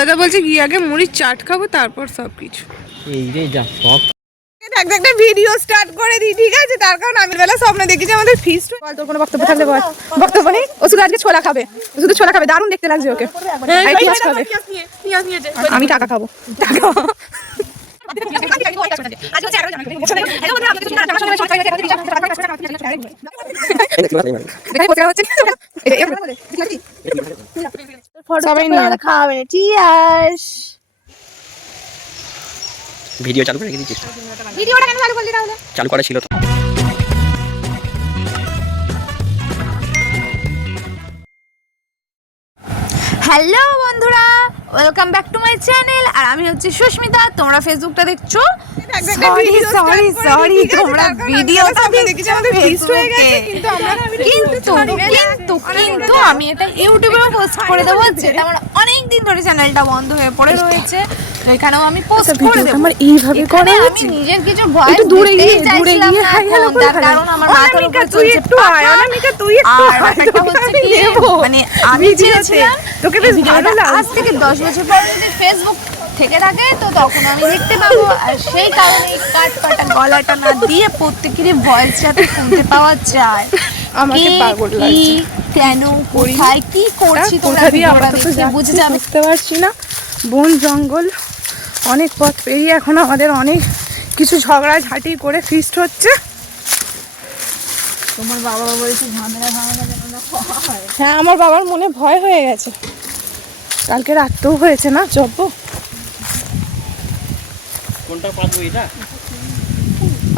দাদা বলছে গিয়ে আগে মুড়ির চাট খাবো তারপর সবকিছু। এই রে যা সব একটা ভিডিও স্টার্ট করে দিই, ঠিক আছে? তার কারণ আমি বেলা স্বপ্ন দেখি যে আমাদের ফিস্ট। বল তোর কোনো বক্তব্য থাকলে বল। বক্তব্য নেই? ও শুধু আজকে ছোলা খাবে, ও শুধু ছোলা খাবে, দারুণ দেখতে লাগছে ওকে। আর পেঁয়াজ খাবে, আমি টাকা খাবো। সবাই নিয়ে খাবে। ভিডিও চালু করে রেখে দিয়েছিস? ভিডিওটা কেন চালু করলি তাহলে? চালু করা ছিল তো। হ্যালো বন্ধুরা, welcome back to my channel. আর আমি হচ্ছে সুস্মিতা। তোমরা ফেসবুকটা দেখছো? সরি তোমরা ভিডিওটা দেখছো আমাদের ফিস্ট হয়ে গেছে, কিন্তু আমি এটা ইউটিউবেও পোস্ট করে দেবো, যেটা আমার অনেক দিন ধরে চ্যানেলটা বন্ধ হয়ে পড়ে রয়েছে। তো এখানেও আমি পোস্ট করে দেব। আমার এইভাবে করে আমি নিজের কিছু ভয়েস দূরে গিয়ে কারণ আমার মাথার উপরে চলছে অনামিকা, তুই একটু ব্যাপারটা হচ্ছে কি, মানে আমি চেয়েছিলাম তোকে বেশ ভালো লাগে। আজ থেকে 10 বছর পর যদি ফেসবুক থেকে থাকে তো তখন আমি দেখতে পাবো। আর সেই কারণে এই কাটপাটা গলাটা না দিয়ে প্রত্যেকেরই ভয়েস যাতে শুনতে পাওয়া যায়। আমাকে পাগল লাগছে, কেন কোথায় কি করছি তোমরা ভিডিওটা দেখে বুঝে যাবে। বুঝতে পারছি না, বন জঙ্গল অনেক পথ পেরিয়ে এখন আমাদের অনেক কিছু ঝগড়াঝাটি করে ফিস্ট হচ্ছে। তোমার বাবা বলেছে ঝামেলা হ্যাঁ, আমার বাবার মনে ভয় হয়ে গেছে, কালকে রাততেও হয়েছে না। চব্ব কোনটা পাবো এটা?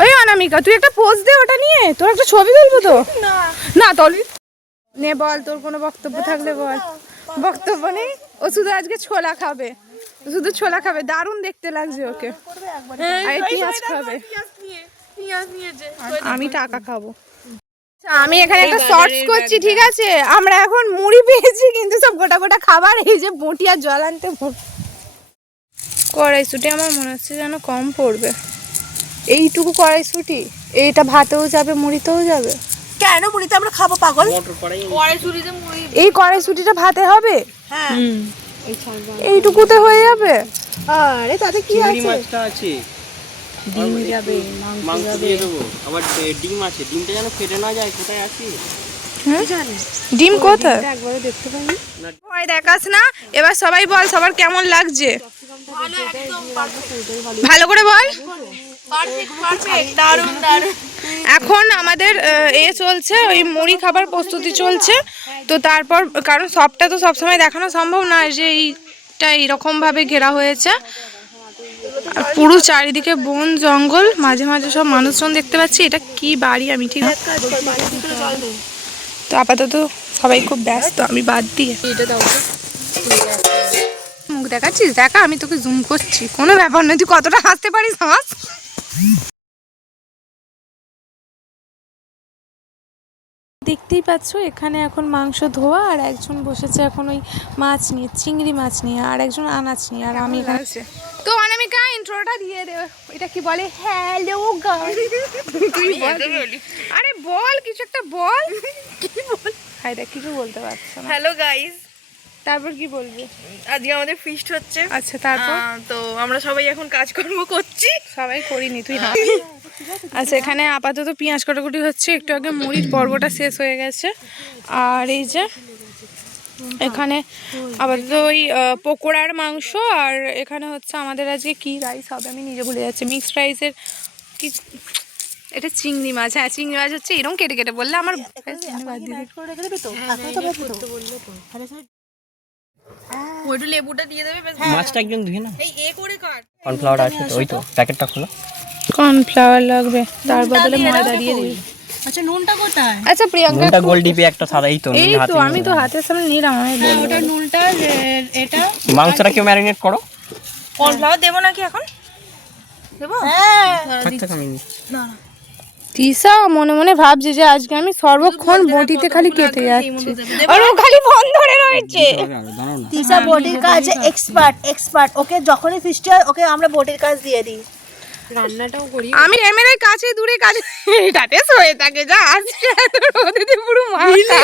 ওই অনামিকা তুই একটা পোজ দে ওটা নিয়ে, তোর একটা ছবি তুলবো তো। না তলি নে, বল তোর কোনো বক্তব্য থাকলে বল। বক্তব্য নেই? ও শুধু আজকে ছোলা খাবে, শুধু ছোলা খাবে, দারুণ দেখতে লাগছে ওকে। আর পেঁয়াজ খাবে, আমি টাকা খাবো। আমি এখানে একটা শর্টস করছি, ঠিক আছে? আমরা এখন মুড়ি পেয়েছি কিন্তু সব গোটা গোটা খাবার। এই যে বটি আর জল আনতে কড়াইশুঁটি আমার মনে হচ্ছে যেন কম পড়বে। এইটুকু কড়াইশুঁটি, এইটা ভাতেও যাবে মুড়িতেও যাবে। কেন মুড়িতে আমরা খাবো পাগল? এই কড়াইশুঁটিটা ভাতে হবে? হ্যাঁ, এইটুকুতে হয়ে যাবে। আরে তাতে কি চিংড়ি আছে? মাছটা আছে, ডিম যাবে, মাংস দিয়ে দেবো। আবার ডিম আছে, ডিমটা যেন ফেটে না যায়। কোথায় আছে ডিম? কোথায় একবারও দেখতে পাইনি। ভয় দেখাস না। এবার সবাই বল, সবার কেমন লাগছে? ভালো করে বল। এখন আমাদের চলছে ওই মুড়ি খাবার প্রস্তুতি চলছে। তো তারপর কারণ সবটা তো সবসময় দেখানো সম্ভব না, যে এইটা এইরকম ভাবে ঘেরা হয়েছে। আর পুরো চারিদিকে বন জঙ্গল, মাঝে মাঝে সব মানুষজন দেখতে পাচ্ছি। এটা কি বাড়ি আমি ঠিক। তো আপাতত সবাই খুব ব্যস্ত, আমি বাদ দিয়ে। মুখ দেখাচ্ছিস? দেখা, আমি তোকে জুম করছি, কোনো ব্যাপার নয়। তুই কতটা হাসতে পারিস হাস। দেখতেই পাচ্ছ এখানে এখন মাংস ধোয়া, আর একজন বসেছে এখন ওই মাছ নিয়ে, চিংড়ি মাছ নিয়ে, আর একজন আনাজ নিয়ে, আর আমি এখানে। তো অনামিকা ইন্ট্রোটা দিয়ে দে। এটা কি বলে? Hello guys. আরে বল, কিছু একটা বল। কি বল? হাই দেখ, কিছু বলতে পারছো না। হ্যালো গাইস, তারপর কি বলবি? আজকে আমাদের ফিস্ট হচ্ছে। আচ্ছা, তারপর? তো আমরা সবাই এখন কাজকর্ম করছি। সবাই করিনি, তুই না। আচ্ছা, এখানে আপাতত পেঁয়াজ কাটাকুটি হচ্ছে। একটু আগে মুড়ির পর্বটা শেষ হয়ে গেছে। আর এই যে এখানে আপাতত ওই পকোড়ার মাংস। আর এখানে হচ্ছে আমাদের আজকে কি রাইস হবে আমি নিজে ভুলে যাচ্ছি। মিক্সড রাইসের কি, এটা চিংড়ি মাছ। হ্যাঁ, চিংড়ি মাছ হচ্ছে এরকম কেটে কেটে বললে আমার বাদ দিয়ে। ওইটু লেবুটা দিয়ে দেবে। মাছটা একদম ধুয়ে না। এই এ করে কাট। কর্নফ্লাওয়ার আছে তো, ওই তো প্যাকেটটা খোলো। কর্নফ্লাওয়ার লাগবে, তার বদলে ময়দা দিয়ে দিবি। আচ্ছা, নুনটা কোথায়? আচ্ছা প্রিয়াঙ্কা, নুনটা গোল ডিপে একটা সাদা। এই তো এই তো আমি তো হাতের সামনে নিলাম। আমি বলবো ওটা নুনটা, এটা মাংসটা কেউ ম্যারিনেট করো। কর্নফ্লাওয়ার দেবো নাকি এখন? দেবো? হ্যাঁ, না তিশা মনে মনে ভাবছে যে আজকে আমি সর্বক্ষণ বটিতে খালি কেটে যাচ্ছি, আর ও খালি ফোন ধরে রয়েছে। তিশা বডির কাজে এক্সপার্ট। ওকে যখনই ফিস্ট হয় ওকে আমরা বডির কাজ দিয়ে দিই। রান্নাটাও করি আমি। ক্যামেরার কাছে দূরে কাছে এটাতে হয়ে থাকে যা আজকে ওদের পুরো মাথা।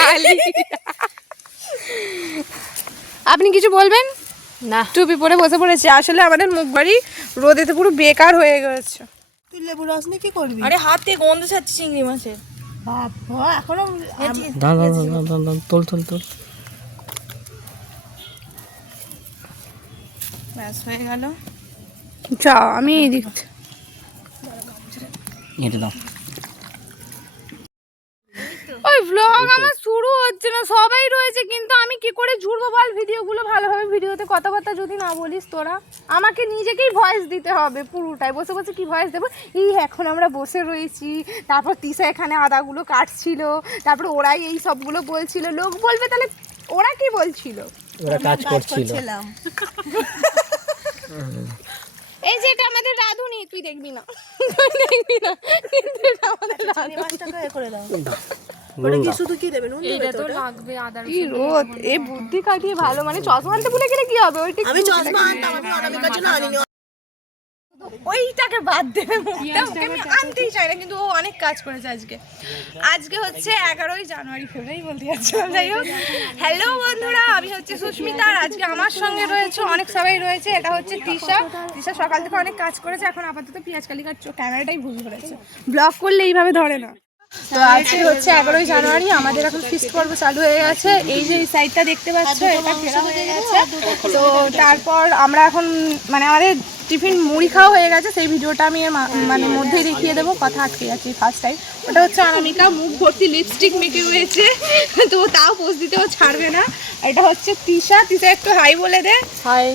আপনি কিছু বলবেন? না টুপি পরে বসে পড়েছি। আসলে আমাদের মুখ বাড়ি রোদেতে পুরো বেকার হয়ে গেছে। তুই লেবু রস নিয়ে কি করবি? আরে হাত থেকে গন্ধ ছাড়ছে চিংড়ি মাছের। বাবা এখনো তোল ব্যাস হয়ে গেল। যা আমি এই দিক এটা দাও। ওই ভ্লগ আমার শুরু হচ্ছে না, সবাই রয়েছে কিন্তু আমি কি করে জুড়বো বল ভিডিওগুলো ভালোভাবে? ভিডিওতে কথাবার্তা যদি না বলিস তোরা, আমাকে নিজেকেই ভয়েস দিতে হবে পুরোটাই। বসে বসে কি ভয়েস দেবো? এই এখন আমরা বসে রয়েছি, তারপর তিশা এখানে আদাগুলো কাটছিল, তারপর ওরাই এই সবগুলো বলছিল। লোক বলবে তাহলে ওরা কি বলছিল? ওরা কাজ করছিল। এই যে এটা আমাদের রাধুনি, তুই দেখবি না, দেখবি না, কিন্তু এটা আমাদের রাধুনি। মাছটাকে করে দাও। ওটা কি শুধু কি দেবে? নুন দেবে তো? লাগবে আদা রসুন। কি রোদ, এই বুদ্ধি কাটিয়ে ভালো। মানে চশমা আনতে ভুলে গেলে কি হবে? ওইটা আমি চশমা আনতাম, আমি অনামিকার জন্য আনিনি। ওইটাকে বাদ দেবে, মুখটা ওকে আমি আনতেই চাই না, কিন্তু ও অনেক কাজ করেছে আজকে। আজকে হচ্ছে 11ই জানুয়ারি, ফেব্রুয়ারি বলতে যাচ্ছিলাম, যাই হোক। হ্যালো বন্ধুরা, আমি হচ্ছে সুস্মিতা, আর আজকে আমার সঙ্গে রয়েছে অনেক সবাই রয়েছে। এটা হচ্ছে তিশা। তিশা সকাল থেকে অনেক কাজ করেছে, এখন আপাতত পেঁয়াজ কালি কাটছে। ক্যামেরাটাই ভুল করেছে, ব্লগ করলে এইভাবে ধরে না। তো আজকে হচ্ছে 11ই জানুয়ারি, আমাদের এখন ফিস্ট পর্ব চালু হয়ে গেছে। এই যে এই সাইডটা দেখতে পাচ্ছ, এটা ঘেরা হয়ে গেছে। তো তারপর আমরা এখন মানে আমাদের টিফিন মুড়ি খাওয়া হয়ে গেছে, সেই ভিডিওটা আমি মানে মধ্যেই দেখিয়ে দেবো। কথা আটকে যাচ্ছি ফার্স্ট টাইম। ওটা হচ্ছে অনামিকা, মুখ ভর্তি লিপস্টিক মেখে রয়েছে, তো তাও পোজ দিতেও ছাড়বে না। আর এটা হচ্ছে তিশা। তিশা একটু হাই বলে দে। হাই।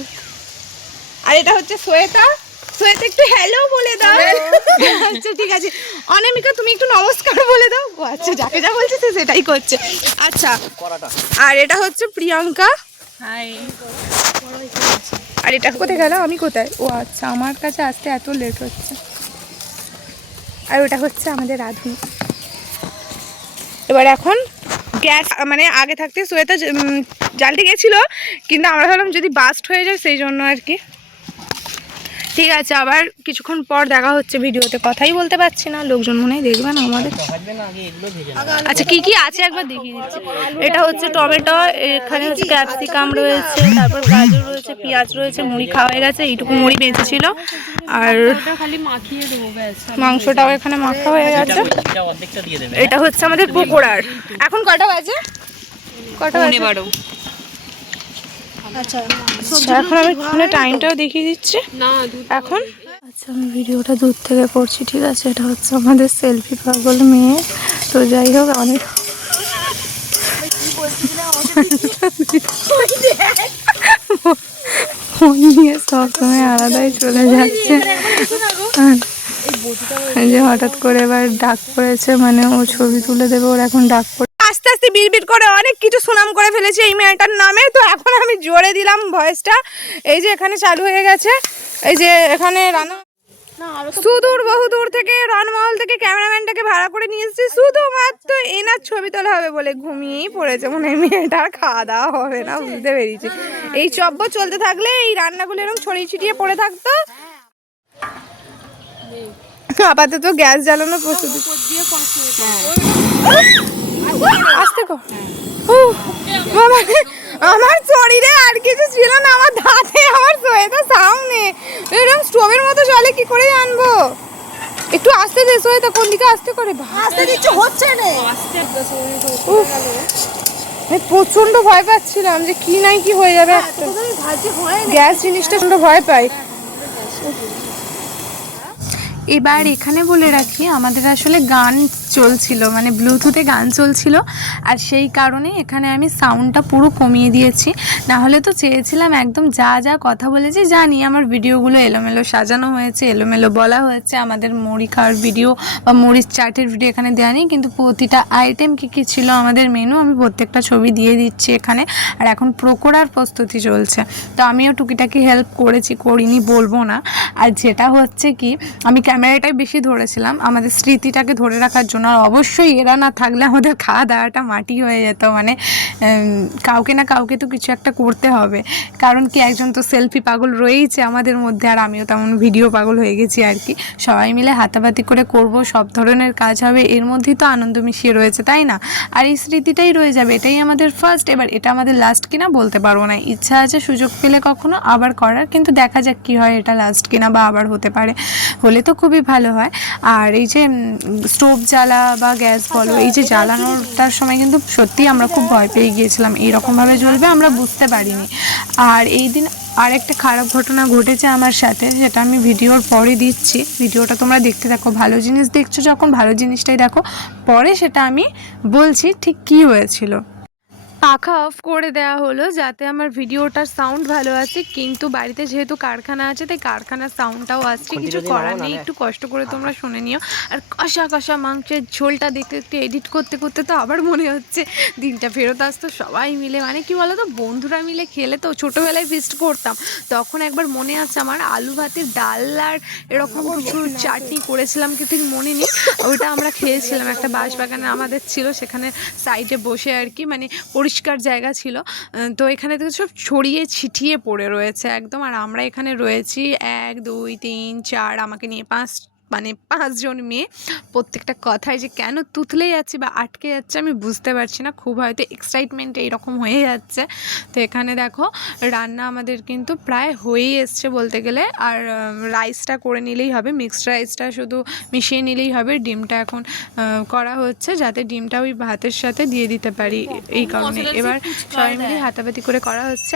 আর এটা হচ্ছে শ্বেতা। শ্বেতা একটু হ্যালো বলে দাও। আচ্ছা ঠিক আছে। অনামিকা তুমি একটু নমস্কার বলে দাও। ও আচ্ছা, যাকে যা বলছে সে সেটাই করছে। আচ্ছা, আর এটা হচ্ছে প্রিয়াঙ্কা। হাই। আর এটা কোথায় গেল? আমি কোথায়? ও আচ্ছা, আমার কাছে আসতে এত লেট হচ্ছে। আর ওটা হচ্ছে আমাদের রাধুনি। এবার এখন গ্যাস মানে আগে থাকতে সোয়েটা জ্বালতে গেছিলো, কিন্তু আমরা ভাবলাম যদি বাস্ট হয়ে যায়, সেই জন্য আর কি। ঠিক আছে, আবার কিছুক্ষণ পর দেখা হচ্ছে ভিডিওতে। কথাই বলতে পারছি না, লোকজন মনে হয় দেখবে না আমাদের। আচ্ছা কি কি আছে একবার দেখিয়ে দিচ্ছি। এটা হচ্ছে টমেটো, এখানে হচ্ছে ক্যাপসিকাম রয়েছে, তারপর গাজর রয়েছে, পেঁয়াজ রয়েছে। মুড়ি খাওয়া হয়ে গেছে, এইটুকু মুড়ি বেঁচেছিল। আর মাংসটাও এখানে মাখা হয়ে গেছে। এটা হচ্ছে আমাদের পকোড়ার। এখন কটা বাজে? কটা বাজে? 12। আচ্ছা, এখন আমি ফোনে টাইমটাও দেখিয়ে দিচ্ছি এখন। আচ্ছা, আমি ভিডিওটা দূর থেকে করছি, ঠিক আছে? এটা হচ্ছে আমাদের সেলফি পাগল মেয়ে। তো যাই হোক, অনেক ফোন নিয়ে সবসময় আলাদাই চলে যাচ্ছে। যে হঠাৎ করে এবার ডাক পড়েছে, মানে ও ছবি তুলে দেবে, ওর এখন ডাক পড়ে। আস্তে আস্তে বিড়বিড় করে অনেক কিছু সুনাম করে ফেলেছে এই মেয়েটার নামে। তো এখন আমি জোরে দিলাম ভয়েসটা। এই যে এখানে চালু হয়ে গেছে, এই যে এখানে রান্না। সুদূর বহুদূর থেকে, রণমহল থেকে ক্যামেরাম্যানটাকে ভাড়া করে নিয়ে এসেছি শুধুমাত্র এনার ছবি তোলা হবে বলে। ঘুমিয়েই পড়েছে মনে হয় মেয়েটার, খাওয়া দাওয়া হবে না, বুঝতে পেরেছি। এই চব্য চলতে থাকলে এই রান্নাগুলো এরকম ছড়িয়ে ছিটিয়ে পড়ে থাকতো। আপাতত গ্যাস জ্বালানোর প্রস্তুতি। আসতে কর। আমার শরীরে আর কিছু ছিল না, আমার দাঁতে, আমার সোয়েটার সামনে এরকম স্টোভের মতো জলে কি করে আনবো? একটু আসতে দে সোয়েটা, কোন দিকে আসতে করে? আসতে দিচ্ছ, হচ্ছে না। আমি প্রচন্ড ভয় পাচ্ছিলাম যে কি নাই কি হয়ে যাবে একটা। গ্যাস জিনিসটা প্রচন্ড ভয় পাই। এবার এখানে বলে রাখি, আমাদের আসলে গান চলছিল, মানে ব্লুটুথে গান চলছিল, আর সেই কারণে এখানে আমি সাউন্ডটা পুরো কমিয়ে দিয়েছি। না হলে তো চেয়েছিলাম একদম যা যা কথা বলেছি, জানি আমার ভিডিওগুলো এলোমেলো সাজানো হয়েছে, এলোমেলো বলা হয়েছে। আমাদের মুড়ি খাওয়ার ভিডিও বা মুড়ির চাটের ভিডিও এখানে দেওয়া নেই, কিন্তু প্রতিটা আইটেম কী কী ছিল আমাদের মেনু আমি প্রত্যেকটা ছবি দিয়ে দিচ্ছি এখানে। আর এখন পকোড়ার প্রস্তুতি চলছে, তো আমিও টুকিটাকি হেল্প করেছি, করিনি বলবো না। আর যেটা হচ্ছে কি, আমি ক্যামেরাটাই বেশি ধরেছিলাম আমাদের স্মৃতিটাকে ধরে রাখার জন্য। জন্য। আর অবশ্যই এরা না থাকলে আমাদের খাওয়া দাওয়াটা মাটি হয়ে যেত, মানে কাউকে না কাউকে তো কিছু একটা করতে হবে, কারণ কি একজন তো সেলফি পাগল রয়েইছে আমাদের মধ্যে, আর আমিও তেমন ভিডিও পাগল হয়ে গেছি আর কি। সবাই মিলে হাতাপাতি করে করব, সব ধরনের কাজ হবে, এর মধ্যেই তো আনন্দ মিশিয়ে রয়েছে, তাই না? আর এই স্মৃতিটাই রয়ে যাবে, এটাই আমাদের ফার্স্ট, এবার এটা আমাদের লাস্ট কিনা বলতে পারবো না, ইচ্ছা আছে সুযোগ পেলে কখনো আবার করার, কিন্তু দেখা যাক কি হয়, এটা লাস্ট কিনা বা আবার হতে পারে, হলে তো খুবই ভালো হয়। আর এই যে স্টোভ জ্বালা বা গ্যাস বলো, এই যে জ্বালানোটার সময় কিন্তু সত্যি আমরা খুব ভয় পেয়ে গিয়েছিলাম, এইরকমভাবে জ্বলবে আমরা বুঝতে পারিনি। আর এই দিন আর একটা খারাপ ঘটনা ঘটেছে আমার সাথে, সেটা আমি ভিডিওর পরে দিচ্ছি, ভিডিওটা তোমরা দেখতে থাকো, ভালো জিনিস দেখছো যখন ভালো জিনিসটাই দেখো, পরে সেটা আমি বলছি ঠিক কী হয়েছিল। পাখা অফ করে দেওয়া হলো যাতে আমার ভিডিওটার সাউন্ড ভালো আছে, কিন্তু বাড়িতে যেহেতু কারখানা আছে তাই কারখানার সাউন্ডটাও আসছে, কিছু করার নেই, একটু কষ্ট করে তোমরা শুনে নিও। আর কষা কষা মাংসের ঝোলটা দেখতে দেখতে এডিট করতে করতে তো আবার মনে হচ্ছে দিনটা ফেরত আসতো, সবাই মিলে, মানে কি বলো তো, বন্ধুরা মিলে খেলে, তো ছোটোবেলায় ফিস্ট করতাম, তখন একবার মনে আছে আমার আলু ভাতের ডাল আর এরকম কিছু চাটনি করেছিলাম, কি ঠিক মনে নেই, ওইটা আমরা খেয়েছিলাম, একটা বাঁশবাগানে আমাদের ছিল, সেখানে সাইডে বসে আর কি, মানে পরিষ্কার জায়গা ছিল, তো এখানে থেকে সব ছড়িয়ে ছিটিয়ে পড়ে রয়েছে একদম, আর আমরা এখানে রয়েছি 1 2 3 4, আমাকে নিয়ে 5 জন মেয়ে, প্রত্যেকটা কথায় যে কেন তুতলে যাচ্ছি বা আটকে যাচ্ছে আমি বুঝতে পারছি না, খুব হয়তো এক্সাইটমেন্টে এইরকম হয়ে যাচ্ছে। তো এখানে দেখো রান্না আমাদের কিন্তু প্রায় হয়েই এসছে বলতে গেলে, আর রাইসটা করে নিলেই হবে, মিক্সড রাইসটা শুধু মিশিয়ে নিলেই হবে, ডিমটা এখন করা হচ্ছে যাতে ডিমটা ওই ভাতের সাথে দিয়ে দিতে পারি, এই কারণে এবার সবাই মিলে হাতাপাতি করে করা হচ্ছে।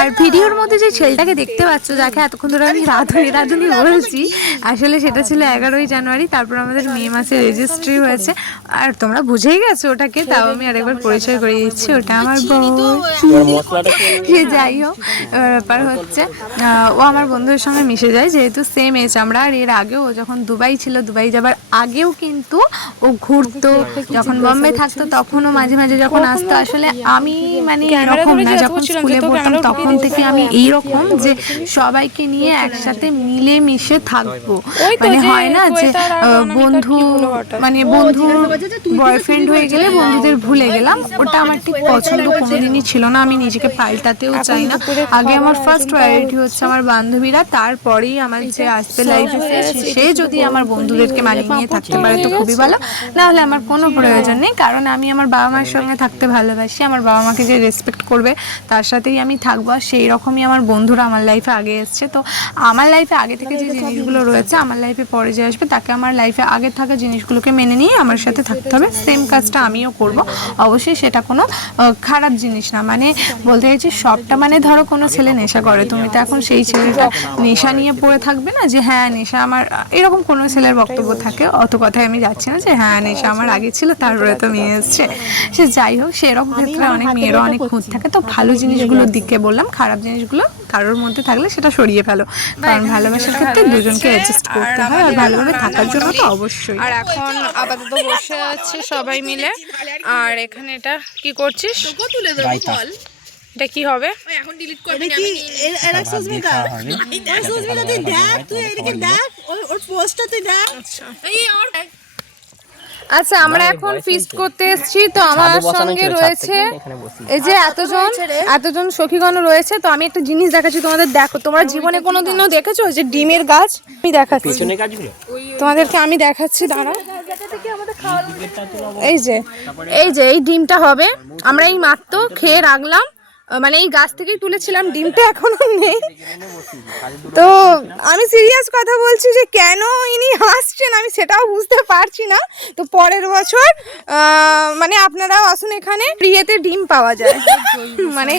আর ভিডিওর মধ্যে যে ছেলেটাকে দেখতে পাচ্ছ, যাকে এতক্ষণ ধরে আমি রাধুনি বলছি, আসলে সেটা ছিল 11ই জানুয়ারি, তারপর আমাদের মে মাসে রেজিস্ট্রি হয়েছে, আর তোমরা বুঝেই গেছো ওটাকে, তাও আমি আরেকবার পরিচয় করে দিচ্ছি, ওটা আমার বউ। সে যাই হোক, ব্যাপার হচ্ছে ও আমার বন্ধুদের সঙ্গে মিশে যায়, যেহেতু সেম এজ আমরা, আর এর আগেও ও যখন দুবাই ছিল, দুবাই যাবার আগেও কিন্তু ও ঘুরতো, যখন বম্বে থাকতো তখনও মাঝে মাঝে যখন আসতো, আসলে আমি মানে এরকম না, যখন স্কুলে পড়তাম তখন থেকে আমি এইরকম যে সবাইকে নিয়ে একসাথে মিলে মিশে থাকবো, মানে হয় না যে বন্ধু মানে বন্ধুর বয়ফ্রেন্ড হয়ে গেলে বন্ধুদের ভুলে গেলাম, ওটা আমার ঠিক পছন্দ কোনোদিনই ছিল না, আমি নিজেকে পাল্টাতেও চাই না, আগে আমার ফার্স্ট প্রায়োরিটি হচ্ছে আমার বান্ধবীরা, তারপরেই আমার যে আসবে লাইফে সে যদি আমার বন্ধুদেরকে মানিয়ে নিয়ে থাকতে পারে তো খুবই ভালো, নাহলে আমার কোনো প্রয়োজন নেই, কারণ আমি আমার বাবা মায়ের সঙ্গে থাকতে ভালোবাসি, আমার বাবা মাকে যে রেসপেক্ট করবে তার সাথেই আমি থাকবো, আর সেই রকমই আমার বন্ধুরা আমার লাইফে আগে এসছে, তো আমার লাইফে আগে থেকে যে জিনিসগুলো রয়েছে আমার লাইফে পরে যে আসবে তাকে আমার লাইফে আগে থাকা জিনিসগুলোকে মেনে নিয়ে আমার সাথে থাকতে হবে, সেম কাজটা আমিও করব, অবশ্যই সেটা কোনো খারাপ জিনিস না, মানে বলতে চাইছি সবটা, মানে ধরো কোনো ছেলে নেশা করে, তুমি তো এখন সেই ছেলেটা নেশা নিয়ে পড়ে থাকবে না যে হ্যাঁ নেশা আমার, এরকম কোনো ছেলের বক্তব্য থাকে, অত কথায় আমি যাচ্ছি না যে হ্যাঁ নেশা আমার আগে ছিল তারপরে তো মেয়ে এসছে, সে যাই হোক, সেরকম ক্ষেত্রে অনেক মেয়েরও অনেক খুঁত থাকে, তো ভালো জিনিসগুলোর দিকে বললাম, খারাপ জিনিসগুলো কারোর মধ্যে থাকলে সেটা সরিয়ে ফেলো, কারণ ভালোবাসার ক্ষেত্রে দুজনকে অ্যাডজাস্ট করতে হয়, আর ভালোভাবে থাকার জন্য তো অবশ্যই। আর এখন আপাতত বসে আছে সবাই মিলে, আর এখানে এটা কি করছিস? এটা কি হবে? এখন ডিলিট করবি না, আমি এরা সুস্মিতা তুই দেখ, তুই এদিকে দেখ, ওর পোস্টটা তুই দেখ। আচ্ছা আমরা এখন ফিস্ট করতে এসেছি, তো আমার সঙ্গে রয়েছে এই যে এতজন সখীগণ রয়েছে, তো আমি একটা জিনিস দেখাচ্ছি তোমাদের, দেখো তোমরা জীবনে কোনোদিনও দেখেছো যে ডিমের গাছ? আমি দেখাচ্ছি তোমাদেরকে, আমি দেখাচ্ছি, দাঁড়াও, এই যে এই ডিমটা হবে, আমরা এই মাত্র খেয়ে রাখলাম, মানে এই গাছ থেকেই তুলেছিলাম, ডিমটা এখনো নেই, তো আমি সিরিয়াস কথা বলছি যে কেন ইনি হাসছেন আমি সেটাও বুঝতে পারছি না, তো পরের বছর মানে আপনারাও আসুন, এখানে ফ্রিতে ডিম পাওয়া যায়, মানে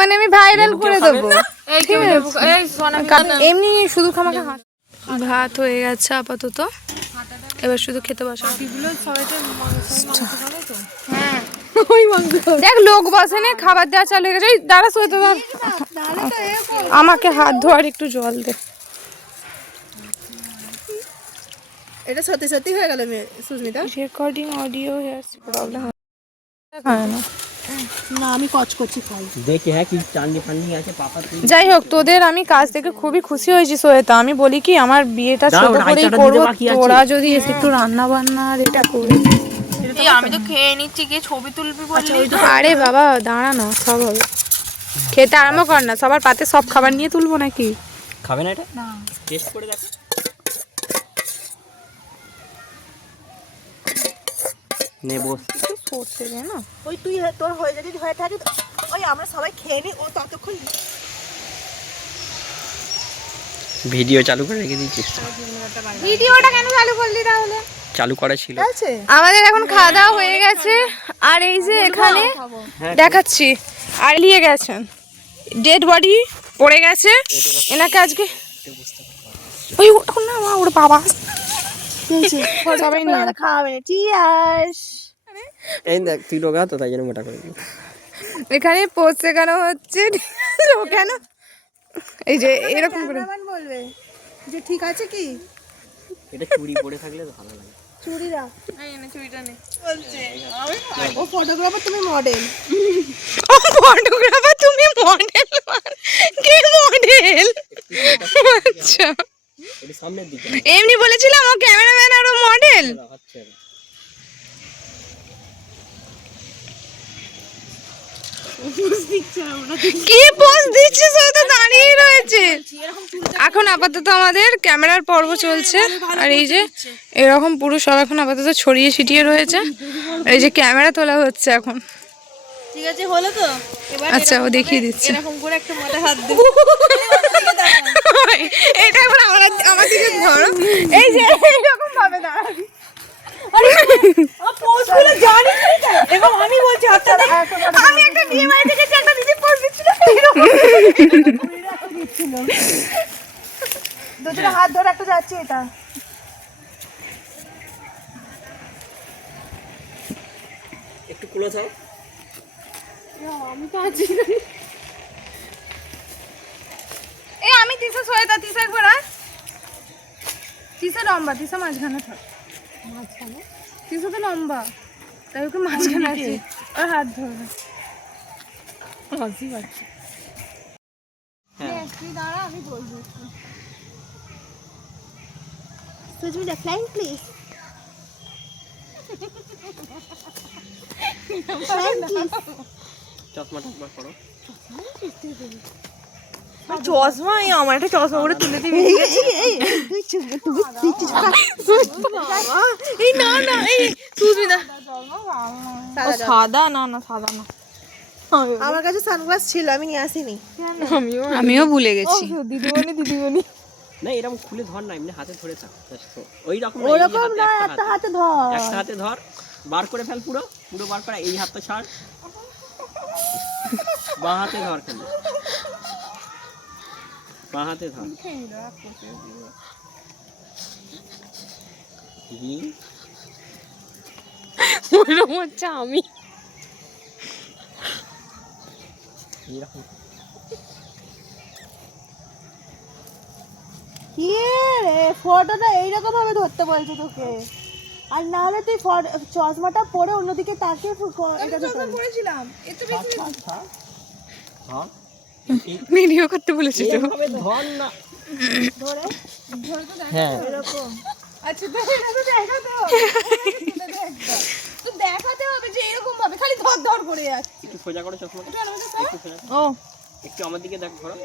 মানে আমি ভাইরাল করে দেবো, এমনি শুধু খামাকে ভাত হয়ে গেছে আপাতত, এবার শুধু খেতে বসা, দেখ লোক বসে না, খাবার দেওয়া চালু হয়ে গেছে, দাঁড়া শুয়ে তো, আমাকে হাত ধোয়ার একটু জল দে, এটা সত্যি হয়ে গেল সুস্মিতা, রেকর্ডিং অডিও প্রবলেম হয় না। না আমি কচ করছি খাই। দেখি হ্যাঁ কি চাটনি ফান্নি আছে পাপা তুই যাই হোক, তোদের আমি কাজ থেকে খুবই খুশি হয়েছি সোয়েতা। আমি বলি কি, আমার বিয়েটা দাঁড়াও, ছোট করেই রায়তাটা করবো, দিতে বাকি আছে। তোরা যদি এসে একটু রান্না বান্না এটা করে। আমি তো খেয়ে নিচ্ছি, গিয়ে ছবি তুলবি বললি। আরে বাবা দাঁড়া না, সব হবে। খেতে আরম্ভ কর না, সবার পাতে সব খাবার নিয়ে তুলবো নাকি? খাবে না এটা? না টেস্ট করে দেখো। নে বস। একটু সরষে দে না। ওই তুই তোর হয়ে যদি হয়ে থাকে ওই আমরা সবাই খেয়ে নিই, ও ততক্ষণ ভিডিও চালু করে রেখে দিয়েছিস? ভিডিওটা কেন চালু করলি তাহলে? চালু করা ছিল। আছে। আমাদের এখন খাওয়া দাওয়া হয়ে গেছে, আর এই যে এখানে দেখাচ্ছি, আর নিয়ে গেছেন ডেড বডি পড়ে গেছে এনাকে আজকে। ওই ওটা না মা, ওর বাবা সবাই নিয়ে খাওয়াবে। চিয়ার্স। এই দেখ তুই রোগা তো, তাই জন্য মোটা করে দিই। এখানে পোস্ট শেখানো হচ্ছে, ও কেন এই যে এরকম করে বলবে যে ঠিক আছে কি এটা চুড়ি পরে থাকলে তো ভালো লাগে। চুরি রাখ। চুড়িটা নে ও ফটোগ্রাফার, তুমি মডেল। ও ফটোগ্রাফার, তুমি মডেল? কে মডেল? আচ্ছা এটা সামনের দিকে এমনি বলেছিলাম ও ক্যামেরাম্যান আর ও মডেল। হচ্ছে কি পোজ দিচ্ছে, সে তো দাঁড়িয়ে রয়েছে। এখন আপাতত আমাদের ক্যামেরার পর্ব চলছে, আর এই যে এরকম পুরো সব এখন আপাতত ছড়িয়ে ছিটিয়ে রয়েছে, আর এই যে ক্যামেরা তোলা হচ্ছে এখন। ঠিক আছে হলো তো এবার আচ্ছা ও দেখিয়ে দিচ্ছে এরকম করে একটা মাথা হাত দে। এটা এখন আমার দিকে ধরো, এই যে এরকম ভাবে দাঁড়াবি। পোজ করে জানি এবং আমি বলছি হাতটা দে। আমি একটা বিয়ে বাড়ি থেকে একটা দিদি পোজ দিচ্ছিল, দুজনে হাত ধরে একটা যাচ্ছে এটা। একটু কুলো থাক। এই আমি তিসা সোয়েতা, তিসা একবার আয়। তিসা লম্বা, তিসা মাঝখানে থাক। মাঝখানে তিসা তো লম্বা, তাই ওকে মাঝখানে আছে, আর হাত ধরে হাসি পাচ্ছে। হ্যাঁ তুই দাঁড়া, আমি বলবো। সুজমিতা ফ্লাইং প্লিজ। চশমাটা একবার করো। চশমা, আমার একটা চশমা করে তুলে দিবি। এই না না, এই সুস্মিতা সাদা, না না সাদা না। আমার কাছে সানগ্লাস ছিল, আমি নিয়ে আসিনি। আমিও ভুলে গেছি। দিদিমণি না এরকম খুলে ধর না, এমনি হাতে ধরে থাক। ওই রকম ওরকম না, একটা হাতে ধর। একটা হাতে ধর, বার করে ফেল, পুরো পুরো বার করে। এই হাতটা ছাড়, বাঁ হাতে ধর, খালি বাঁ হাতে ধর। ওরকম হচ্ছে আমি। এইরকম কি রে, ফটোটা এইরকম ভাবে ধরতে বলছে তোকে, আর না হলে তুই চশমাটা পরে অন্যদিকে তাকিয়ে এটা ধরতে করেছিলাম, এত বেশি ধর, ভিডিও করতে বলেছি তো। এইভাবে ধর না। ধরে হ্যাঁ এরকম। আচ্ছা তো এটা তো দেখাতে হবে, তো দেখাতে হবে যে এরকম ভাবে খালি ধর ধর করে যাচ্ছে। একটু সোজা করো চশমাটা, একটু সোজা করো। ও একটু আমার দিকে দেখ, ধরো।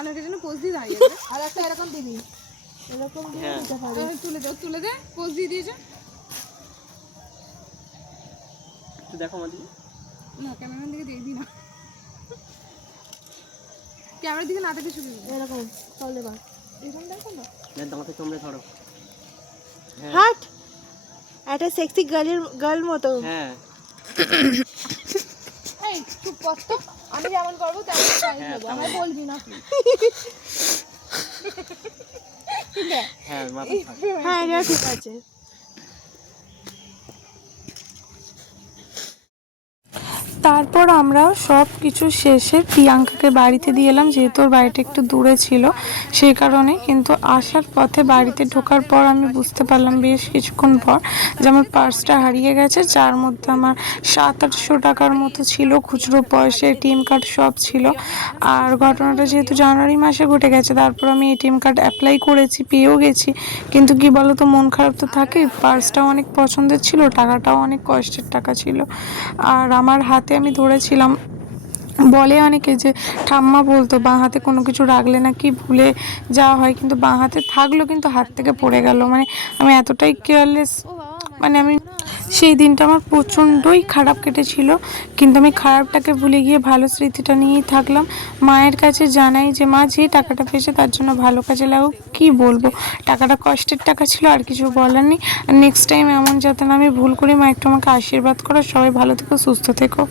অনেকের জন্য পোজ দিয়ে দাঁড়িয়ে আর একটা এরকম দিবি, এরকম দিয়ে হ্যাঁ। দিতে পারি। তুলে দে, পোজ দিয়ে দিয়েছে। একটু দেখো আমার দিকে। না ক্যামেরার দিকে দেখবি না, ক্যামেরার দিকে না দেখে শুরু এরকম চলে বা এরকম দেখো না। না দাঁতে চমড়ে ধরো। হ্যাঁ হাট একটা সেক্সি গার্ল মতো। হ্যাঁ এই চুপ কর তো, আমি যেমন করবো তেমন সাইজ নেবো, আমায় বলবি না তুই। হ্যাঁ মাথা থাক। হ্যাঁ এটা ঠিক আছে। তারপর আমরা সব কিছু শেষে প্রিয়াঙ্কাকে বাড়িতে দিয়ে এলাম, যেহেতু ওর বাড়িটা একটু দূরে ছিল সেই কারণে। কিন্তু আসার পথে বাড়িতে ঢোকার পর আমি বুঝতে পারলাম বেশ কিছুক্ষণ পর যে আমার পার্সটা হারিয়ে গেছে, যার মধ্যে আমার 700-800 টাকার মতো ছিল, খুচরো পয়সা, এটিএম কার্ড সব ছিল। আর ঘটনাটা যেহেতু জানুয়ারি মাসে ঘটে গেছে, তারপর আমি এটিএম কার্ড অ্যাপ্লাই করেছি, পেয়েও গেছি। কিন্তু কি বলো তো, মন খারাপ তো থাকে। পার্সটাও অনেক পছন্দের ছিল, টাকাটাও অনেক কষ্টের টাকা ছিল। আর আমার হাতে আমি ধরেছিলাম, বলে অনেকে যে ঠাম্মা বলতো বাঁ হাতে কোনো কিছু রাখলে নাকি ভুলে যাওয়া হয়, কিন্তু বাঁ হাতে থাকলো কিন্তু হাত থেকে পড়ে গেল। মানে আমি এতটাই কেয়ারলেস, মানে আমি সেই দিনটা আমার প্রচণ্ডই খারাপ কেটেছিল। কিন্তু আমি খারাপটাকে ভুলে গিয়ে ভালো স্মৃতিটা নিয়েই থাকলাম। মায়ের কাছে জানাই যে মা, যে টাকাটা পেয়েছে তার জন্য ভালো কাজে লাগুক। কী বলবো, টাকাটা কষ্টের টাকা ছিল, আর কিছু বলার নেই। আর নেক্সট টাইম এমন যাতে না আমি ভুল করি। মা একটু আমাকে আশীর্বাদ করো। সবাই ভালো থেকো, সুস্থ থেকো।